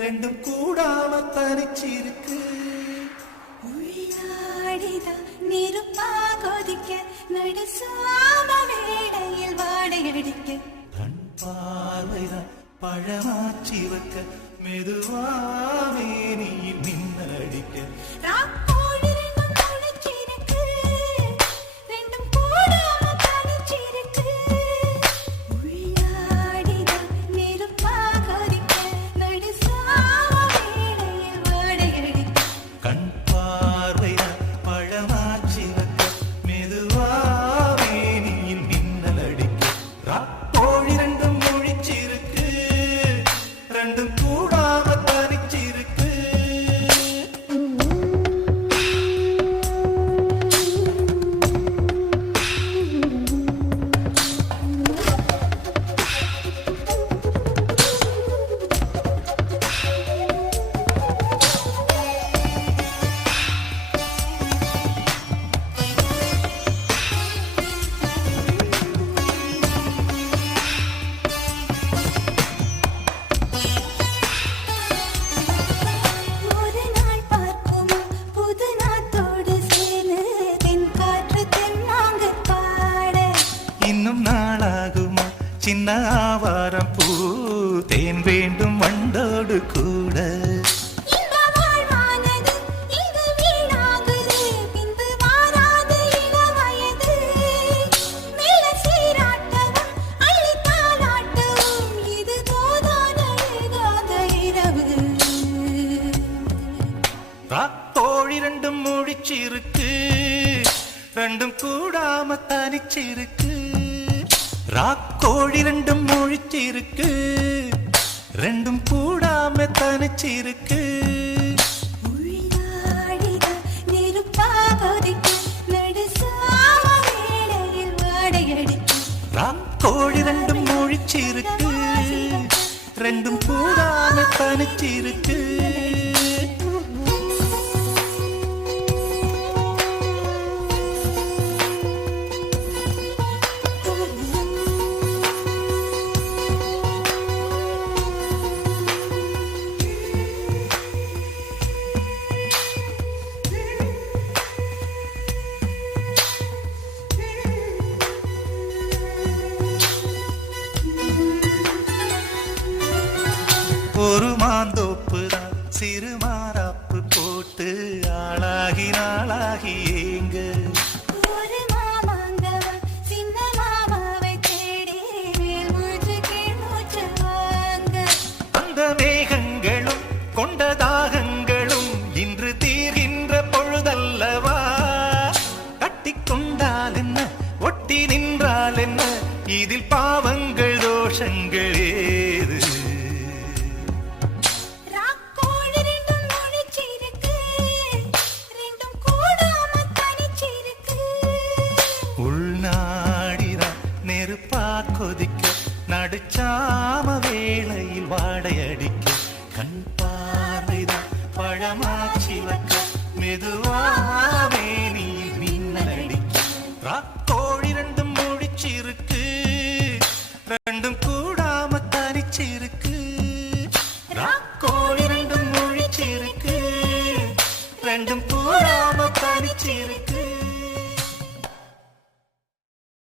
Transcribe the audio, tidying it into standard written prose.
ரெண்டும் கூடாம தனிச்சிருக்கு. உள்ளாடிதான் நெருப்பா கொதிக்க நடுசாம வேளையில் வாடையடிக்க கண் பார்வைதான் பழமாச்சி வைக்க மெதுவாவே நீ மின்னடிக்க. சின்ன ஆவாரம் பூ தேன் வேண்டும் வண்டோடு கூட. தோழி ரெண்டும் முடிச்சிருக்கு, ரெண்டும் கூடாம தனிச்சிருக்கு. ராக்கோழி ரெண்டும் முழிச்சிருக்கு, ரெண்டும் கூடாம தனிச்சிருக்கு. ராக்கோழி ரெண்டும் முழிச்சிருக்கு, ரெண்டும் கூடாம தனிச்சிருக்கு. ஒரு மாந்தோப்பு தான் சிறு மாறாப்பு போட்டு ஆளாகி நாளாகி ஏங்க. ஒரு மாமாங்கவன் சின்ன மாமாவை தேடி மூச்சு கீழ் மூச்சு வாங்க. அந்த மேகங்களும் கொண்ட தாகங்களும் இன்று தீர்கின்ற பொழுதல்லவா. கட்டிக்கொண்டால் என்ன ஒட்டி நின்றால் என்ன, இதில் பாவங்கள் தோஷங்கள் ஏது. நெருப்பா கொதிக்க நடுச்சாம வேளையில் வாடையடிக்க. கண் பார்வைதான் பழமாச்சி வைக்க மெதுவாவே நீ மின்னடிக்க. ராக்கோழி ரெண்டும் முடிச்சிருக்கு, ரெண்டும் கூடாம தனிச்சிருக்கு. ராக்கோழி ரெண்டும் முடிச்சிருக்கு, ரெண்டும் கூடாம தனிச்சிருக்கு.